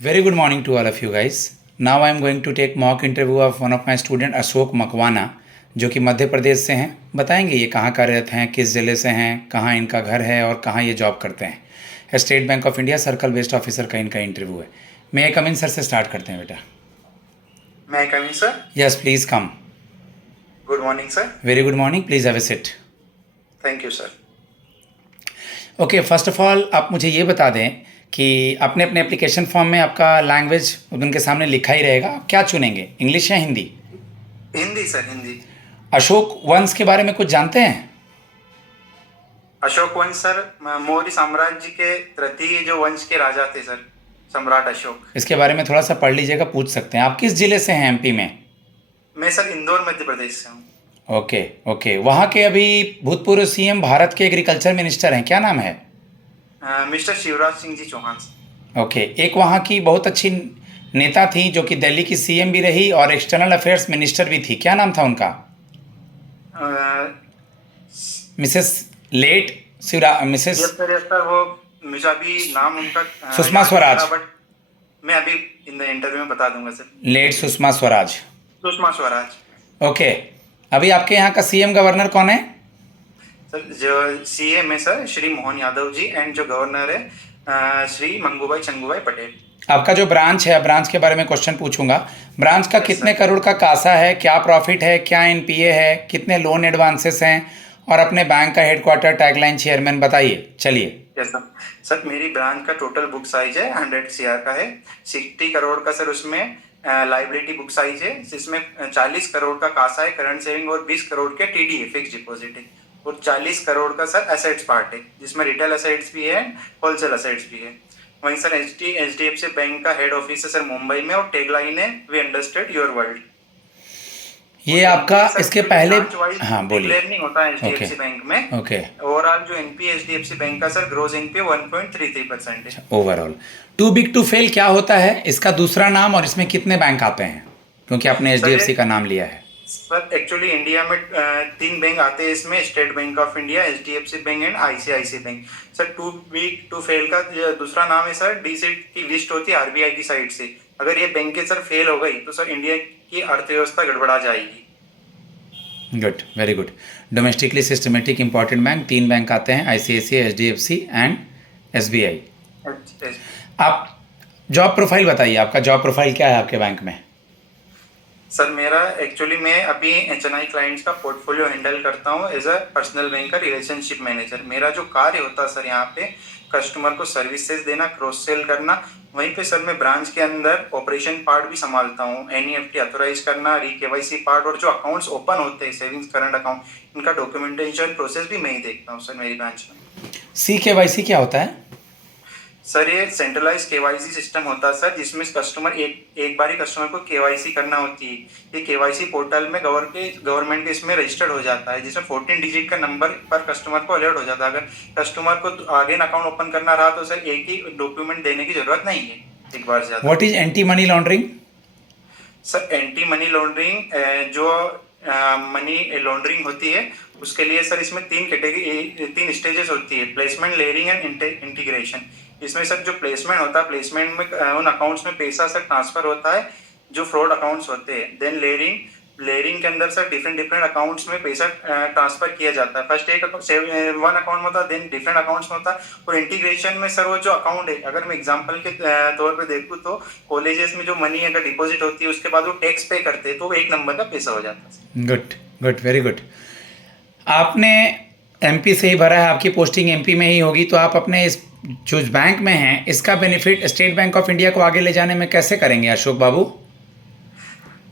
Very good morning to all of you guys. Now I am going to take mock interview of one of my student Ashok Makwana जो कि मध्य प्रदेश से हैं। बताएंगे ये कहाँ कार्यरत हैं, किस ज़िले से हैं, कहाँ इनका घर है और कहाँ ये जॉब करते हैं। State Bank of India circle based officer का इनका इंटरव्यू है। मैं कम इन सर से स्टार्ट करते हैं बेटा। May I come in, sir? Yes please come. Good morning, sir. Very good morning, please have a seat. Thank you, sir. Okay, first of all आप मुझे ये बता दें कि अपने अपने एप्लीकेशन फॉर्म में आपका लैंग्वेज उनके सामने लिखा ही रहेगा, आप क्या चुनेंगे, इंग्लिश या हिंदी? हिंदी सर, हिंदी। अशोक वंश के बारे में कुछ जानते हैं? अशोक वंश सर मौर्य साम्राज्य के तृतीय जो वंश के राजा थे सर, सम्राट अशोक। इसके बारे में थोड़ा सा पढ़ लीजिएगा, पूछ सकते हैं। आप किस जिले से हैं एमपी में? मैं सर इंदौर मध्य प्रदेश से हूँ। ओके ओके, वहाँ के अभी भूतपूर्व सीएम भारत के एग्रीकल्चर मिनिस्टर हैं, क्या नाम है? मिस्टर शिवराज सिंह जी चौहान। ओके, एक वहाँ की बहुत अच्छी नेता थी जो कि दिल्ली की सीएम भी रही और एक्सटर्नल अफेयर्स मिनिस्टर भी थी, क्या नाम था उनका? मिसेस लेट मिसेस सर वो मुझे अभी नाम उनका सुषमा स्वराज। बट मैं अभी इन द इंटरव्यू में बता दूंगा sir. Late Sushma Swaraj. Sushma Swaraj. Okay, अभी आपके यहाँ का सीएम गवर्नर कौन है? सर जो सीएम है सर श्री मोहन यादव जी, एंड जो गवर्नर है श्री मंगूभाई चंगूभाई पटेल। आपका जो ब्रांच है, ब्रांच के बारे में क्वेश्चन पूछूंगा। ब्रांच का कितने करोड़ का कासा है, क्या प्रॉफिट है, क्या एनपीए है, कितने लोन एडवांसेस हैं और अपने बैंक का हेडक्वार्टर, टैगलाइन, चेयरमैन बताइए। चलिए। यस सर, मेरी ब्रांच का टोटल बुक साइज है 100 CR का है। 60 करोड़ का सर उसमें लाइबिलिटी बुक साइज है, जिसमें 40 करोड़ का कासा है, करंट सेविंग, और 20 करोड़ के टीडी है, फिक्स डिपॉजिट है, और 40 करोड़ का सर एसेट्स पार्ट है, जिसमें रिटेल एसेट्स भी है, होलसेल एसेट्स भी है। वहीं सर HDFC बैंक का हेड ऑफिस है सर मुंबई में, और टैगलाइन है वी अंडरस्टैंड योर वर्ल्ड। ये आपका इसके पहले, हाँ बोलिए। नहीं होता है HDFC बैंक में। ओके, ओवरऑल जो एनपीए HDFC बैंक का सर ग्रोस एनपीए 1.33% है। Overall too big to fail क्या होता है, इसका दूसरा नाम, और इसमें कितने बैंक आते हैं, क्योंकि आपने HDFC का नाम लिया है? सर एक्चुअली इंडिया में 3 बैंक आते हैं इसमें, State Bank of India, HDFC bank and ICICI bank. Sir too big to fail का दूसरा नाम है सर, डीसेट की लिस्ट होती है RBI की साइड से। अगर ये बैंक के सर फेल हो गई तो सर इंडिया की अर्थव्यवस्था गड़बड़ा जाएगी। Good, very good. Domestically systematic important bank 3 bank आते हैं, ICICI, HDFC एंड SBI। आप जॉब प्रोफाइल बताइए, आपका जॉब प्रोफाइल क्या है आपके बैंक में? सर मेरा एक्चुअली मैं अभी HNI क्लाइंट्स का पोर्टफोलियो हैंडल करता हूँ एज अ पर्सनल बैंक का रिलेशनशिप मैनेजर। मेरा जो कार्य होता है सर यहाँ पे कस्टमर को सर्विसेज देना, क्रॉस सेल करना। वहीं पे सर मैं ब्रांच के अंदर ऑपरेशन पार्ट भी संभालता हूँ, NEFT ऑथोराइज करना, KYC पार्ट, और जो अकाउंट्स ओपन होते हैं सेविंग्स करंट अकाउंट, इनका डॉक्यूमेंटेशन प्रोसेस भी मैं ही देखता हूँ सर मेरी ब्रांच में। CKYC क्या होता है? सर ये सेंट्रलाइज KYC सिस्टम होता है सर, जिसमें कस्टमर एक बार ही कस्टमर को KYC करना होती है। ये KYC पोर्टल में गवर्नमेंट के इसमें रजिस्टर्ड हो जाता है, जिसमें 14 डिजिट का नंबर पर कस्टमर को अलर्ट हो जाता है। अगर कस्टमर को आगे अकाउंट ओपन करना रहा तो सर एक ही डॉक्यूमेंट देने की जरूरत नहीं है, एक बार ज्यादा। What is anti money laundering? Sir anti money laundering जो मनी लॉन्ड्रिंग होती है उसके लिए सर इसमें 3 स्टेजेस होती है, प्लेसमेंट, लेयरिंग एंड इंटीग्रेशन। इसमें सर जो प्लेसमेंट होता है, प्लेसमेंट में उन अकाउंट्स में पैसा सर ट्रांसफर होता है जो फ्रॉड अकाउंट्स होते हैं। देन लेयरिंग के अंदर सर डिफरेंट अकाउंट्स में पैसा ट्रांसफर किया जाता है। फर्स्ट वन अकाउंट में होता है, देन डिफरेंट अकाउंट्स में होता है। और इंटीग्रेशन में सर वो जो अकाउंट है, अगर मैं एग्जांपल के तौर पे देखूँ तो कॉलेजेस में जो मनी अगर डिपॉजिट होती है उसके बाद वो टैक्स पे करते हैं, तो वो 1 नंबर का पैसा हो जाता है। Good good, very good. आपने MP से ही भरा है, आपकी पोस्टिंग MP में ही होगी, तो आप अपने इस जो बैंक में हैं इसका benefit state Bank of India को आगे ले जाने में कैसे करेंगे अशोक बाबू?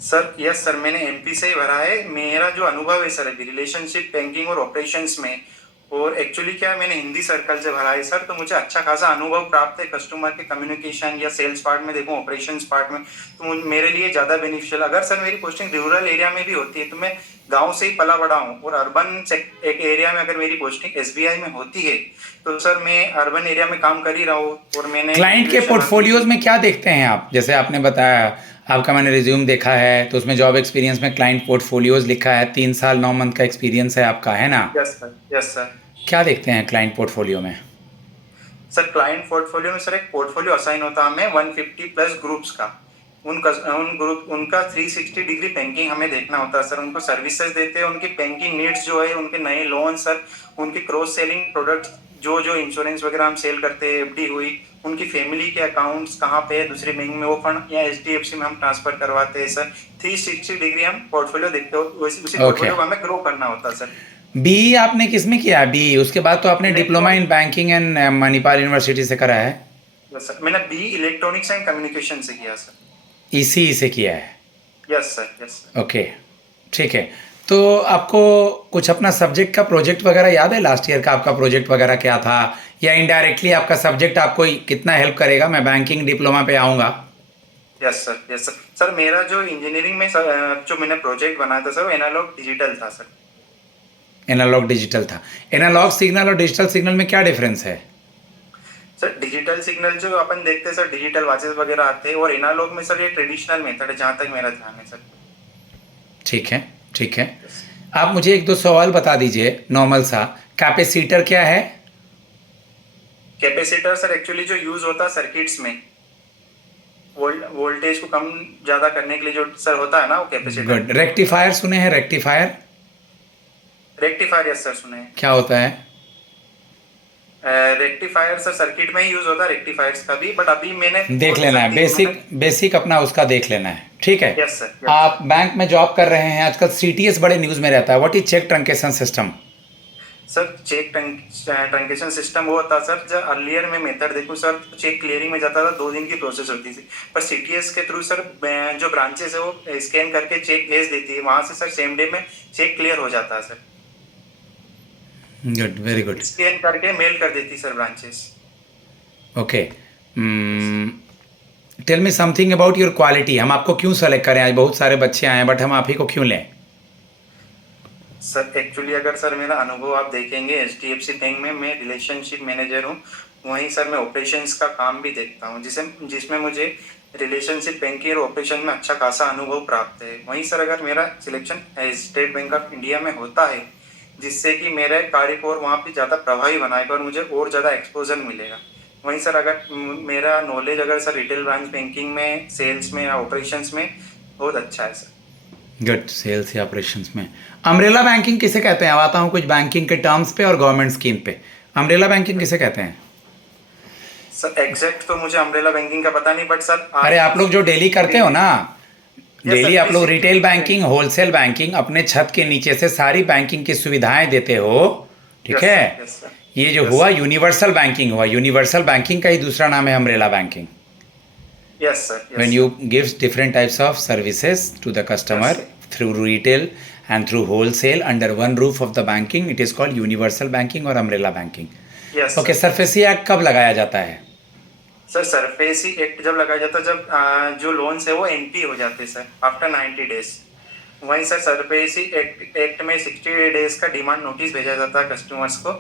सर यस सर, मैंने MP से ही भरा है। मेरा जो अनुभव है सर रिलेशनशिप बैंकिंग और ऑपरेशंस में, और एक्चुअली क्या मैंने हिंदी सर्कल से भरा है सर, तो मुझे अच्छा खासा अनुभव प्राप्त है कस्टमर के कम्युनिकेशन या सेल्स पार्ट में देखूं, ऑपरेशंस पार्ट में, तो मेरे लिए ज़्यादा बेनिफिशियल। अगर सर मेरी पोस्टिंग रूरल एरिया में भी होती है तो मैं गांव से ही पला बड़ा हूँ, और अर्बन एक एरिया में अगर मेरी पोस्टिंग SBI में होती है तो सर मैं अर्बन एरिया में काम कर ही रहा हूँ। और मैंने क्लाइंट के पोर्टफोलियोज में क्या देखते हैं आप? जैसे आपने बताया, आपका मैंने रिज्यूम देखा है तो उसमें जॉब एक्सपीरियंस में क्लाइंट पोर्टफोलियोज लिखा है, 3 साल 9 मंथ का एक्सपीरियंस है आपका, है ना? Yes sir, yes sir. क्या देखते हैं क्लाइंट पोर्टफोलियो में? सर क्लाइंट पोर्टफोलियो में सर एक पोर्टफोलियो असाइन होता है हमें 150 प्लस ग्रुप्स का। उनका 360 डिग्री बैंकिंग हमें देखना होता है सर। उनको सर्विसेज देते हैं, उनकी बैंकिंग नीड्स जो है, उनके नए लोन सर, उनकी क्रॉस सेलिंग प्रोडक्ट्स, जो जो इंश्योरेंस वगैरह हम सेल करते हैं, एफडी हुई, उनकी फैमिली के अकाउंट्स कहाँ पे है, दूसरे बैंक में वो फंड या एचडीएफसी में हम ट्रांसफर करवाते हैं सर। 360 डिग्री हम पोर्टफोलियो देखते हो, उसी ओके। पोर्टफोलियो को हमें ग्रो करना होता है सर। बीई आपने किस में किया है? बीई उसके बाद तो आपने diploma in electronic, banking and Manipal university से करा है। सर मैंने बी इलेक्ट्रॉनिक्स एंड कम्युनिकेशन से किया सर। ईसीई से किया है। Yes sir, yes sir. Okay, ठीक है। तो आपको कुछ अपना सब्जेक्ट का प्रोजेक्ट वगैरह याद है? लास्ट ईयर का आपका प्रोजेक्ट वगैरह क्या था? या इनडायरेक्टली आपका सब्जेक्ट आपको कितना हेल्प करेगा? मैं बैंकिंग डिप्लोमा पे आऊँगा। Yes sir, yes sir. Sir मेरा जो इंजीनियरिंग में जो मैंने प्रोजेक्ट बनाया था सर, वो एनालॉग डिजिटल था सर। एनालॉग डिजिटल था। एनालॉग सिग्नल और डिजिटल सिग्नल में क्या डिफरेंस है? सर डिजिटल सिग्नल जो अपन देखते हैं सर, डिजिटल वॉचेस वगैरह आते हैं, और एनालॉग में सर ये ट्रेडिशनल मेथड है, जहाँ तक मेरा ध्यान है सर। ठीक है, ठीक है। Yes. आप मुझे एक दो सवाल बता दीजिए नॉर्मल सा। कैपेसिटर क्या है? कैपेसिटर सर एक्चुअली जो यूज होता है सर्किट्स में, वोल्टेज को कम ज्यादा करने के लिए जो सर होता है ना, वो कैपेसिटर। गुड। रेक्टिफायर सुने हैं? रेक्टिफायर रेक्टिफायर, यस सर सुने हैं। क्या होता है? रेक्टिफायर सर सर्किट में ही यूज होता है रेक्टिफायर्स का भी, बट अभी मैंने देख लेना है, बेसिक बेसिक अपना उसका देख लेना है, ठीक है। Yes sir. आप बैंक में जॉब कर रहे हैं, आजकल सीटीएस बड़े न्यूज़ में रहता है। What is cheque truncation system? Sir cheque truncation system वो होता है सर, जब अर्लियर में मेथड देखो सर, चेक क्लियरिंग में जाता था, 2 दिन की प्रोसेस होती थी। पर सीटीएस के थ्रू सर जो ब्रांचेस है वो स्कैन करके चेक भेज देती है, वहां से सर सेम डे में चेक क्लियर हो जाता है sir. Good, very good. Scan करके मेल कर देती sir branches. Okay, tell me something about your quality. हम आपको क्यों सेलेक्ट करें? आज बहुत सारे बच्चे आए हैं, बट हम आप ही को क्यों लें? सर एक्चुअली अगर सर मेरा अनुभव आप देखेंगे, एचडीएफसी बैंक में मैं रिलेशनशिप मैनेजर हूँ, वहीं सर मैं ऑपरेशंस का काम भी देखता हूँ, जिसमें मुझे रिलेशनशिप बैंकिंग और ऑपरेशन में अच्छा खासा अनुभव प्राप्त है। वहीं सर अगर मेरा selection state Bank of India में होता है, जिससे कि मेरे कार्य को और वहाँ पे ज़्यादा प्रभावी बनाएगा और मुझे और ज़्यादा एक्सपोजर मिलेगा। वहीं सर अगर मेरा नॉलेज अगर सर रिटेल ब्रांच बैंकिंग में, सेल्स में या ऑपरेशंस में बहुत अच्छा है सर। गुड। सेल्स या ऑपरेशंस में। अम्ब्रेला बैंकिंग किसे कहते हैं? अब आता हूँ कुछ बैंकिंग के टर्म्स पे और गवर्नमेंट स्कीम पे। अम्ब्रेला बैंकिंग किसे कहते हैं? सर एग्जैक्ट तो मुझे अम्ब्रेला बैंकिंग का पता नहीं, बट सर अरे आप लोग जो डेली करते हो ना, डेली आप लोग retail banking, banking. Wholesale banking, अपने छत के नीचे से सारी बैंकिंग की सुविधाएं देते हो, ठीक है। ये जो हुआ यूनिवर्सल बैंकिंग हुआ। यूनिवर्सल बैंकिंग का ही दूसरा नाम है umbrella banking. Yes sir. when you gives different types of services to the customer through retail and through wholesale under one roof of the banking, it is called universal banking or umbrella banking. Yes Okay, SARFAESI act कब लगाया जाता है? Sir SARFAESI act जब लगाया जाता है, जब जो लोन्स है वो एनपी हो जाते हैं सर आफ्टर 90 डेज। वहीं सर सरफेसी एक्ट में 60 डेज का डिमांड नोटिस भेजा जाता है कस्टमर्स को।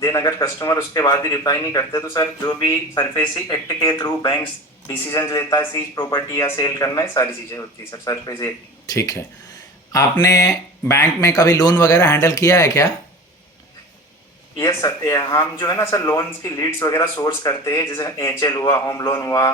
देन अगर कस्टमर उसके बाद भी रिप्लाई नहीं करते, तो सर जो भी सरफेसी एक्ट के थ्रू बैंक्स डिसीजन लेता है, सीज प्रॉपर्टी या सेल करना है, सारी चीज़ें होती है सर सरफेसी एक्ट। ठीक है। आपने बैंक में कभी लोन वगैरह हैंडल किया है क्या? यस सर, हम जो है ना सर लोन्स की लीड्स वगैरह सोर्स करते हैं, जैसे एचएल हुआ, होम लोन हुआ,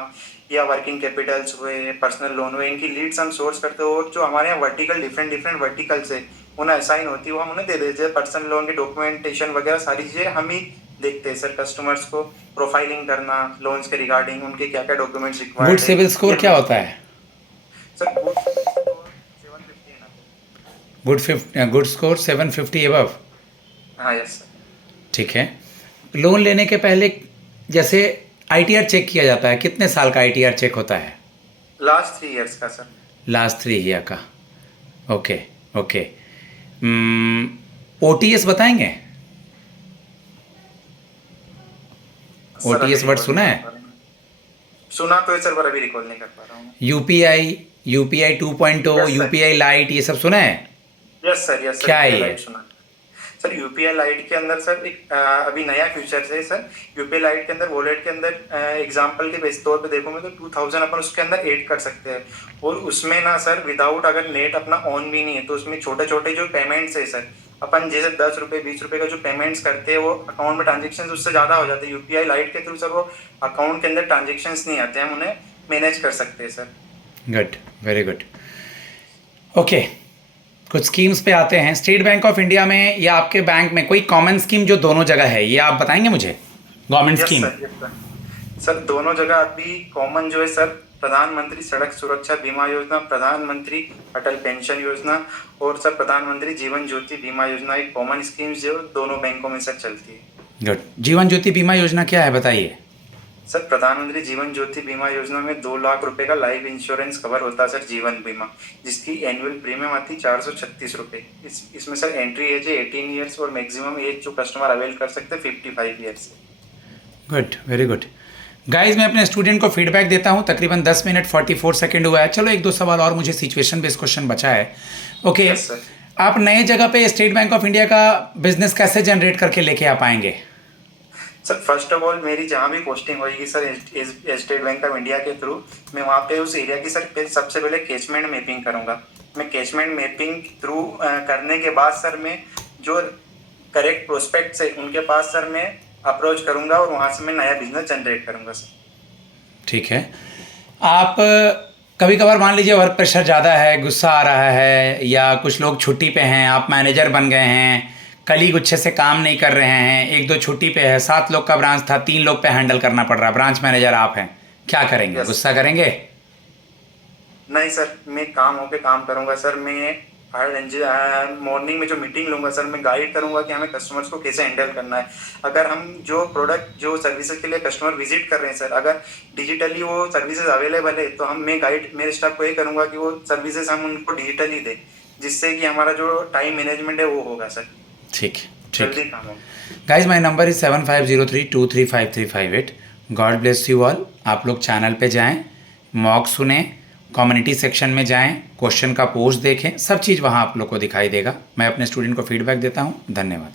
या वर्किंग कैपिटल्स हुए, पर्सनल लोन हुए, इनकी लीड्स हम सोर्स करते हैं। और जो हमारे यहाँ वर्टिकल डिफरेंट वर्टिकल्स है, उन्हें असाइन होती है, वो हम उन्हें दे देते हैं। पर्सनल लोन की डॉक्यूमेंटेशन वगैरह सारी चीज़ें हम ही देखते हैं सर। कस्टमर्स को प्रोफाइलिंग करना, लोन्स के रिगार्डिंग उनके क्या क्या डॉक्यूमेंट्स गुड रिक्वायर्ड है। सिविल स्कोर क्या होता है? सर गुड 750 है ना। Good score 750 above. हाँ यस सर। ठीक है। लोन लेने के पहले जैसे आईटीआर चेक किया जाता है, कितने साल का आईटीआर चेक होता है? लास्ट 3 ईयर्स का सर। लास्ट 3 ईयर का। Okay, okay. ओटीएस बताएंगे? ओटीएस वर्ड सुना है? सुना तो है सर, पर अभी रिकॉल नहीं कर पा रहा हूँ। UPI 2.0, Yes, sir. UPI light, ये सब सुना है? Yes sir, yes sir. क्या है ये? लाइट सुना सर। यूपीआई लाइट के अंदर सर एक अभी नया फीचर है सर। यूपीआई लाइट के अंदर वॉलेट के अंदर एग्जांपल के तौर पे देखोगे तो 2000 अपन उसके अंदर ऐड कर सकते हैं। और उसमें ना सर विदाउट अगर नेट अपना ऑन भी नहीं है, तो उसमें छोटे छोटे जो पेमेंट्स है सर, अपन जैसे 10 रुपये 20 रुपये का जो पेमेंट्स करते हैं वो अकाउंट में ट्रांजेक्शन उससे ज़्यादा हो जाते हैं। यूपीआई लाइट के थ्रू सर वो अकाउंट के अंदर ट्रांजेक्शन नहीं आते, हम उन्हें मैनेज कर सकते हैं sir. Good, very good. Okay, कुछ स्कीम्स पे आते हैं। स्टेट बैंक ऑफ इंडिया में या आपके बैंक में कोई कॉमन स्कीम जो दोनों जगह है, ये आप बताएंगे मुझे? Government scheme. सर दोनों जगह अभी कॉमन जो है सर, प्रधानमंत्री सड़क सुरक्षा बीमा योजना, प्रधानमंत्री अटल पेंशन योजना और सर प्रधानमंत्री जीवन ज्योति बीमा योजना, एक कॉमन स्कीम जो दोनों बैंकों में सर चलती है। गुड। जीवन ज्योति बीमा योजना क्या है, बताइए? सर प्रधानमंत्री जीवन ज्योति बीमा योजना में 2 लाख रुपए का लाइफ इंश्योरेंस कवर होता है सर, जीवन बीमा, जिसकी एनुअल प्रीमियम आती है 436 रुपये। इसमें सर एंट्री एज है 18 ईयर्स और मैक्सिमम एज जो कस्टमर अवेल कर सकते हैं 55 years. Good, very good. Guys, मैं अपने स्टूडेंट को फीडबैक देता हूँ। तकरीबन 10 मिनट 44 सेकंड हुआ है। चलो एक दो सवाल और, मुझे सिचुएशन बेस्ड क्वेश्चन बचा है। ओके, आप नए जगह पे स्टेट बैंक ऑफ इंडिया का बिजनेस कैसे जनरेट करके लेके आ पाएंगे? सर फर्स्ट ऑफ ऑल मेरी जहाँ भी पोस्टिंग होगी sir state Bank of India के थ्रू, मैं वहाँ पे उस एरिया की सर सबसे पहले कैचमेंट मैपिंग करूँगा। मैं कैचमेंट मैपिंग थ्रू करने के बाद सर मैं जो करेक्ट प्रोस्पेक्ट्स है उनके पास सर मैं अप्रोच करूँगा और वहाँ से मैं नया बिजनेस जनरेट करूँगा सर। ठीक है। आप कभी कभार मान लीजिए वर्क प्रेशर ज़्यादा है, गुस्सा आ रहा है, या कुछ लोग छुट्टी पे हैं, आप मैनेजर बन गए हैं, कलीग अच्छे से काम नहीं कर रहे हैं, एक दो छुट्टी पे है, 7 लोग का ब्रांच था, 3 लोग पे हैंडल करना पड़ रहा है, ब्रांच मैनेजर आप हैं, क्या करेंगे? गुस्सा करेंगे? नहीं सर, मैं काम होके काम करूँगा सर। मैं मॉर्निंग में जो मीटिंग लूँगा सर, मैं गाइड करूँगा कि हमें कस्टमर्स को कैसे हैंडल करना है। अगर हम जो प्रोडक्ट जो सर्विसेज के लिए कस्टमर विजिट कर रहे हैं सर, अगर डिजिटली वो सर्विसेज अवेलेबल है तो मैं गाइड मेरे स्टाफ को ये करूँगा कि वो सर्विसेज हम उनको डिजिटली दें, जिससे कि हमारा जो टाइम मैनेजमेंट है वो होगा सर। ठीक, जल्दी काम हो। Guys, my number is 7503235358। God bless you all. आप लोग चैनल पे जाएं, मॉक सुने, कम्युनिटी सेक्शन में जाएं, क्वेश्चन का पोस्ट देखें, सब चीज़ वहाँ आप लोग को दिखाई देगा। मैं अपने स्टूडेंट को फीडबैक देता हूँ। धन्यवाद।